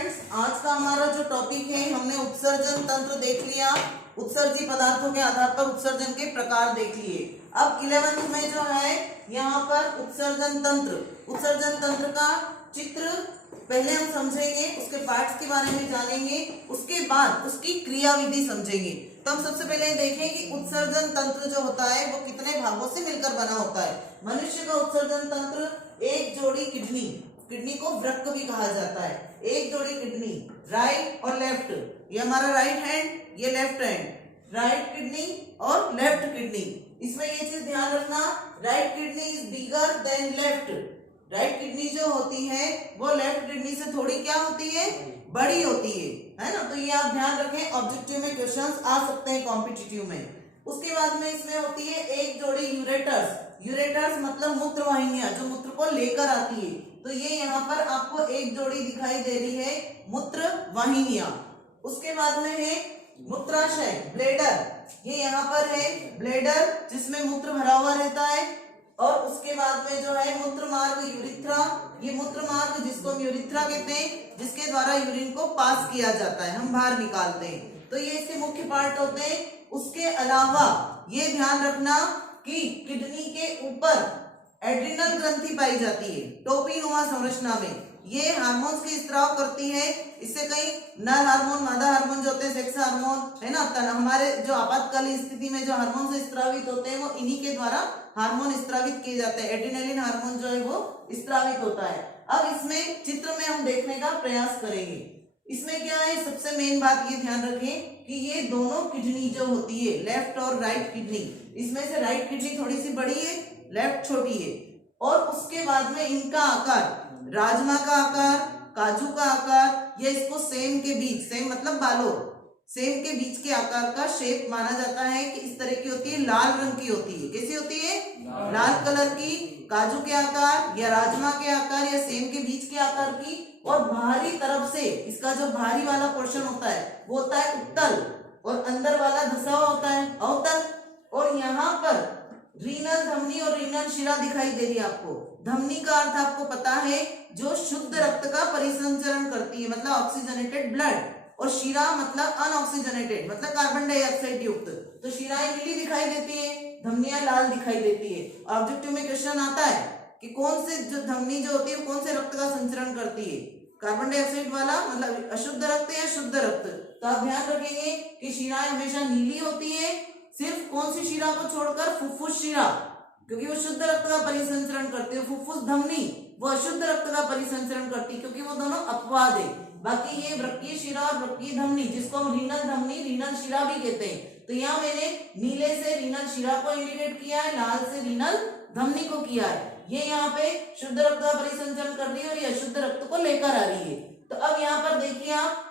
Students, आज का हमारा जो टॉपिक है, हमने उत्सर्जन तंत्र देख लिया। उत्सर्जी पदार्थों के आधार पर उत्सर्जन के प्रकार देख लिए। अब 11th में जो है यहाँ पर उत्सर्जन तंत्र का चित्र पहले हम समझेंगे, उसके पार्ट्स के बारे में जानेंगे, उसके बाद उसकी क्रियाविधि समझेंगे। तो हम सबसे पहले देखें कि उत्सर्जन तंत्र जो होता है वो कितने भागों से मिलकर बना होता है। मनुष्य का उत्सर्जन तंत्र एक जोड़ी किडनी को वृक्क भी कहा जाता है। एक जोड़ी किडनी, राइट और लेफ्ट, ये हमारा राइट हैंड, ये लेफ्ट हैंड, राइट किडनी और लेफ्ट किडनी। इसमें ये चीज ध्यान रखना, right kidney is bigger than left. Right kidney जो होती है वो लेफ्ट किडनी से थोड़ी क्या होती है, बड़ी होती है ना। तो ये आप ध्यान रखें, ऑब्जेक्टिव में क्वेश्चंस आ सकते हैं, कॉम्पिटिटिव में। उसके बाद में इसमें होती है एक जोड़ी यूरेटर्स मतलब मूत्र वाहिनियां जो मूत्र को लेकर आती है। तो ये यहाँ पर आपको एक जोड़ी दिखाई दे रही है, मूत्र वाहिनियां। उसके बाद में है मूत्राशय, ब्लेडर, ये यहाँ पर है ब्लेडर जिसमें मूत्र भरा हुआ रहता है। और उसके बाद में जो है मूत्र मार्ग, यूरिथ्रा, ये मूत्र मार्ग जिसको हम यूरिथ्रा कहते हैं, जिसके द्वारा यूरिन को पास किया जाता है, हम बाहर निकालते हैं। तो ये इसके मुख्य पार्ट होते हैं। उसके अलावा ये ध्यान रखना कि किडनी के ऊपर एड्रिनल ग्रंथि पाई जाती है टोपीनुमा संरचना में। ये हार्मोन्स की स्त्राव करती है। इससे कई नर हार्मोन, मादा हार्मोन जो होते हैं, सेक्स हार्मोन है ना, हमारे जो आपातकालीन स्थिति में जो हार्मोन स्त्रावित होते हैं वो इन्हीं के द्वारा हार्मोन स्त्रावित किए जाते हैं। एड्रिनलिन हार्मोन जो है वो स्त्रावित होता है। अब इसमें चित्र में हम देखने का प्रयास करेंगे। इसमें क्या है, सबसे मेन बात ये ध्यान रखें कि ये दोनों किडनी जो होती है, लेफ्ट और राइट किडनी, इसमें से राइट किडनी थोड़ी सी बड़ी है, लेफ्ट छोटी है। और उसके बाद में इनका आकार, राजमा का आकार, काजू का आकार, या इसको सेम के बीच, सेम मतलब बालों, सेम के बीच के आकार का शेप माना जाता है कि इस तरह की होती है, लाल रंग की होती है। कैसी होती है, लाल कलर की, काजू के आकार या राजमा के आकार या सेम के बीच के आकार की। और बाहरी तरफ से इसका जो बाहरी वाला पोर्शन होता है वो होता है उत्तल, और अंदर वाला धसा हुआ होता है अवतल। और यहाँ पर रीनल धमनी और रीनल शिरा दिखाई दे रही है आपको। धमनी का अर्थ आपको पता है, जो शुद्ध रक्त का परिसंचरण करती है, मतलब ऑक्सीजनेटेड ब्लड, और शिरा मतलब अनऑक्सीजनेटेड, मतलब कार्बन डाइऑक्साइड युक्त। तो शिराएं नीली दिखाई देती है, धमनियां लाल दिखाई देती है। ऑब्जेक्टिव में क्वेश्चन आता है कि कौन से जो धमनी जो होती है वो कौन से रक्त का संचरण करती है, कार्बन डाइऑक्साइड वाला मतलब अशुद्ध रक्त या शुद्ध रक्त। तो आप ध्यान रखेंगे कि शिराएं हमेशा नीली होती है, सिर्फ कौन सी शिरा को छोड़कर, फुफ्फुस शिरा, क्योंकि वो शुद्ध रक्त का परिसंचरण करती है। फुफ्फुस धमनी वो अशुद्ध रक्त का परिसंचरण करती है, क्योंकि वो दोनों अपवाद है। बाकी ये वृक्कीय शिरा और वृक्कीय धमनी, जिसको हम रीनल धमनी, रीनल शिरा भी कहते हैं। तो यहाँ मैंने नीले से रीनल शिरा को इंडिकेट किया है, लाल से रीनल धमनी को किया है। ये यहाँ पे शुद्ध रक्त का परिसंचरण कर रही है और ये अशुद्ध रक्त को लेकर आ रही है। तो अब यहाँ पर देखिए आप,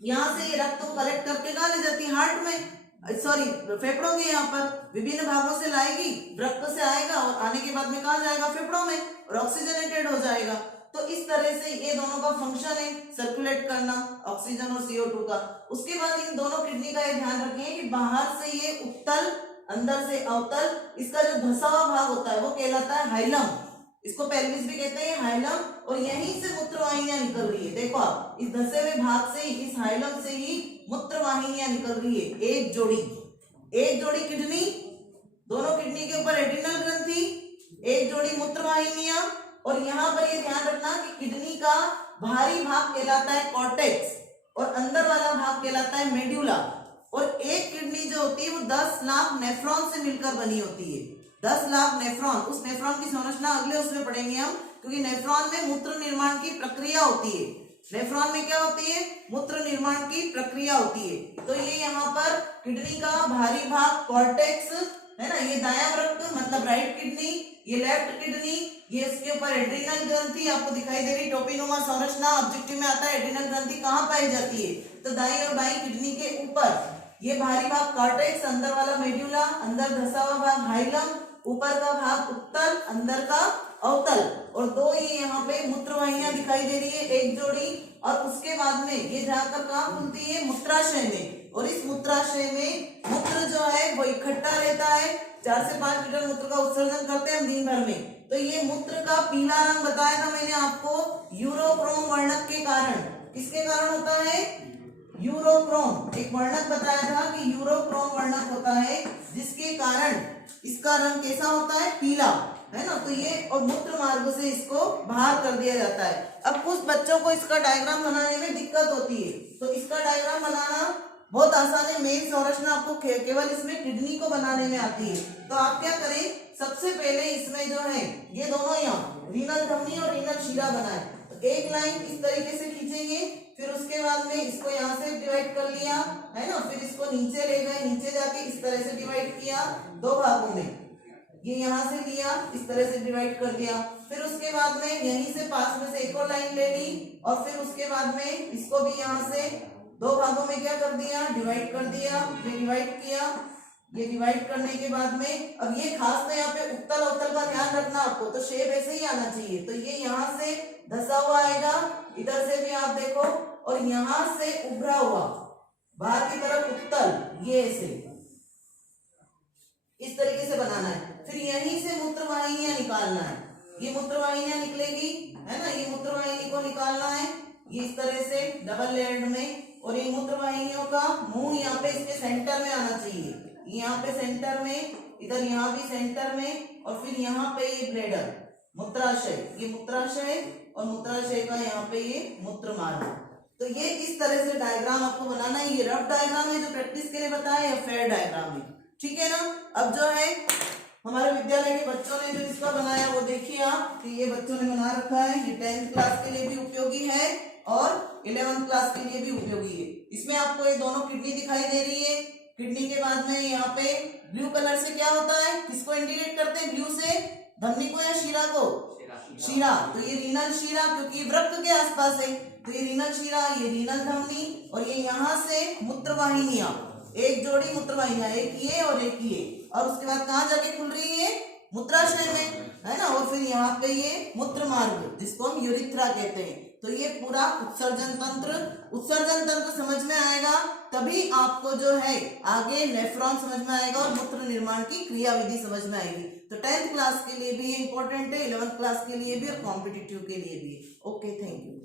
यहाँ से ये रक्त को कलेक्ट करके कहाँ ले जाती है, हार्ट में, सॉरी फेफड़ों के यहाँ पर विभिन्न भागों से लाएगी, वृक्क से आएगा और आने के बाद में कहाँ जाएगा, फेफड़ों में, और ऑक्सीजनेटेड हो जाएगा। तो इस तरह से ये दोनों का फंक्शन है, सर्कुलेट करना ऑक्सीजन और CO2 का। उसके बाद इन दोनों किडनी का ये ध्यान रखें कि बाहर से ये उत्तल, अंदर से अवतल, इसका जो धसा हुआ भाग होता है वो कहलाता है हाइलम, इसको पेल्विस भी कहते हैं, हाइलम। और यहीं से मूत्र वाहिनियां निकल रही है। देखो आप, इस धसे हुए भाग से, इस हाइलम से ही मूत्र वाहिनियां निकल रही है। एक जोड़ी किडनी, दोनों किडनी के ऊपर एड्रिनल ग्रंथि, एक जोड़ी मूत्र वाहिनियां। और यहाँ पर ये ध्यान रखना कि किडनी का बाहरी भाग कहलाता है कॉर्टेक्स और अंदर वाला भाग कहलाता है मेड्यूला। और एक किडनी जो होती है वो 10 लाख नेफ्रॉन से मिलकर बनी होती है। 10 लाख नेफ्रॉन, उस नेफ्रॉन की संरचना अगले उसमें पढ़ेंगे हम, क्योंकि नेफ्रॉन में मूत्र निर्माण की प्रक्रिया होती है। नेफ्रॉन में क्या होती है, मूत्र निर्माण की प्रक्रिया होती है। तो ये यहाँ पर किडनी का बाहरी भाग कॉर्टेक्स है ना, ये दायां वृक्क मतलब राइट किडनी, ये लेफ्ट किडनी, ये इसके ऊपर एड्रिनल ग्रंथि आपको दिखाई दे रही, टोपीनुमा संरचना। ऑब्जेक्टिव में आता है एड्रिनल ग्रंथि कहाँ पाई जाती है, तो दाईं और बाईं किडनी के ऊपर। ये बाहरी भाग कॉर्टेक्स, अंदर वाला मेड्यूला, अंदर धसा हुआ भाग हाइलम, ऊपर का भाग उत्तल, अंदर का अवतल। और दो ये यहाँ पे मूत्र वाहिनियां दिखाई दे रही है, एक जोड़ी। और उसके बाद में ये जाकर कहाँ खुलती है, मूत्राशय में। और इस मूत्राशय में मूत्र जो है वो इकट्ठा रहता है, 4 से 5 लीटर मूत्र का उत्सर्जन करते हैं हम दिन भर में। तो ये मूत्र का पीला रंग बताया था मैंने आपको, यूरोक्रोम वर्णक के कारण। इसके कारण होता है यूरोक्रोम। एक वर्णक बताया था कि यूरोक्रोम वर्णक होता है जिसके कारण इसका रंग कैसा होता है, पीला, है ना। तो ये और मूत्र मार्ग से इसको बाहर कर दिया जाता है। अब कुछ बच्चों को इसका डायग्राम बनाने में दिक्कत होती है, तो इसका डायग्राम बनाना बहुत आसान है। मेन संरचना आपको केवल इसमें किडनी को बनाने में आती है। तो आप क्या करें, सबसे पहले इसमें जो है ये दोनों यहाँ रीनल धमनी और रीनल शिरा बनाए। तो एक लाइन इस तरीके से खींचेंगे, फिर उसके बाद में इसको यहाँ से डिवाइड कर लिया, है ना। फिर इसको नीचे ले गए, नीचे जाके इस तरह से डिवाइड किया दो भागों में। ये यहाँ से लिया, इस तरह से डिवाइड कर दिया। फिर उसके बाद में यहीं से पास में से एक और लाइन ले ली और फिर उसके बाद में इसको भी यहाँ से दो भागों में क्या कर दिया, डिवाइड कर दिया। फिर डिवाइड किया, ये डिवाइड करने के बाद में अब ये खास तो यहाँ पे उत्तल अवतल का ध्यान रखना आपको, तो शेप ऐसे ही आना चाहिए। तो ये यहाँ से धसा हुआ आएगा, इधर से भी आप देखो, और यहाँ से उभरा हुआ बाहर की तरफ उत्तल, ये ऐसे इस तरीके से बनाना है। फिर यहीं से मूत्रवाहिनियां निकालना है, ये मूत्रवाहिनियां निकलेगी, है ना। ये मूत्रवाहिनी को निकालना है, ये इस तरह से डबल लेयर्ड में। और ये मूत्रवाहिनियों का मुंह यहाँ पे इसके सेंटर में आना चाहिए, यहाँ पे सेंटर में, इधर यहाँ भी सेंटर में, और फिर यहाँ पे ये ब्लेडर मूत्राशय, ये मूत्राशय और मूत्राशय का यहाँ पे ये मूत्र मार्ग। तो ये इस तरह से डायग्राम आपको बनाना है। ये रफ डायग्राम है जो प्रैक्टिस के लिए बताया, या फेयर डायग्राम है, ठीक है ना। अब जो है हमारे विद्यालय के बच्चों ने जो इसका बनाया वो देखिए आप, कि ये बच्चों ने बना रखा है। ये 10th क्लास के लिए भी उपयोगी है और 11th क्लास के लिए भी उपयोगी है। इसमें आपको ये दोनों किडनी दिखाई दे रही है। किडनी के बाद में यहाँ पे ब्लू कलर से क्या होता है, किसको इंडिकेट करते हैं, ब्लू से धमनी को या शिरा को, शिरा। तो ये रीनल शिरा, क्योंकि वृक्क के आसपास है, तो ये रीनल शिरा, ये रीनल धमनी, और ये यहाँ से मूत्रवाहिनियां, एक जोड़ी मूत्रवाहिनियां, एक ये और एक ये, और उसके बाद कहाँ जाके खुल रही है, मूत्राशय में, है ना। और फिर यहाँ पे ये मूत्र मार्ग जिसको हम यूरिथ्रा कहते हैं। तो ये पूरा उत्सर्जन तंत्र समझ में आएगा, तभी आपको जो है आगे नेफ्रॉन समझ में आएगा और मूत्र निर्माण की क्रियाविधि समझ में आएगी। तो 10th क्लास के लिए भी ये इंपॉर्टेंट है, 11th क्लास के लिए भी और कॉम्पिटिटिव के लिए भी। Okay, thank you.